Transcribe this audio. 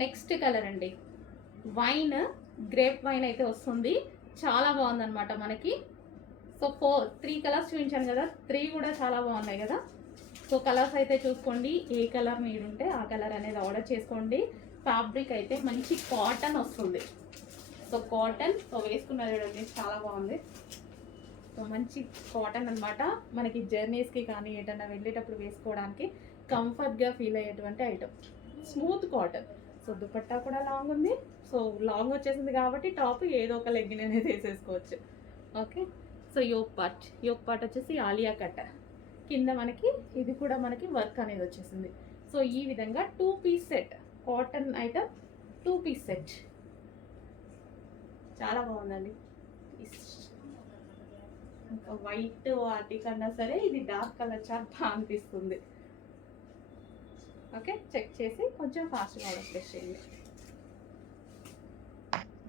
Next colour అండి, wine, grape wine అయితే వస్తుంది. చాలా బాగుందన్నమాట మనకి. సో 3 కలర్స్ చూపించాను కదా, 3 కూడా చాలా బాగున్నాయి కదా. సో కలర్స్ అయితే చూసుకోండి, ఏ కలర్ మీరు ఉంటే ఆ కలర్ అనేది ఆర్డర్ చేసుకోండి. ఫ్యాబ్రిక్ అయితే మంచి కాటన్ వస్తుంది. సో కాటన్, సో వేసుకున్న చూడండి చాలా బాగుంది. సో మంచి కాటన్ అనమాట. మనకి జర్నీస్కి కానీ ఏదైనా వెళ్ళేటప్పుడు వేసుకోవడానికి కంఫర్ట్గా ఫీల్ అయ్యేటువంటి item. Smooth cotton. So dupatta కూడా లాంగ్ ఉంది. సో లాంగ్ వచ్చేసింది కాబట్టి టాప్ ఏదో ఒక లెగ్గిన్ అనేది వేసేసుకోవచ్చు. ఓకే. సో యోక్ పార్ట్ వచ్చేసి ఆలియా కట్. కింద మనకి ఇది కూడా మనకి వర్క్ అనేది వచ్చేసింది. సో ఈ విధంగా 2 piece set, cotton item 2 piece set. చాలా బాగుందండి. ఇంకా వైట్ వాటి కన్నా సరే ఇది డార్క్ కలర్ చాలా బాగా అనిపిస్తుంది. ఓకే, చెక్ చేసి కొంచెం ఫాస్ట్గా ఆర్డర్ ప్లేస్ చేయండి.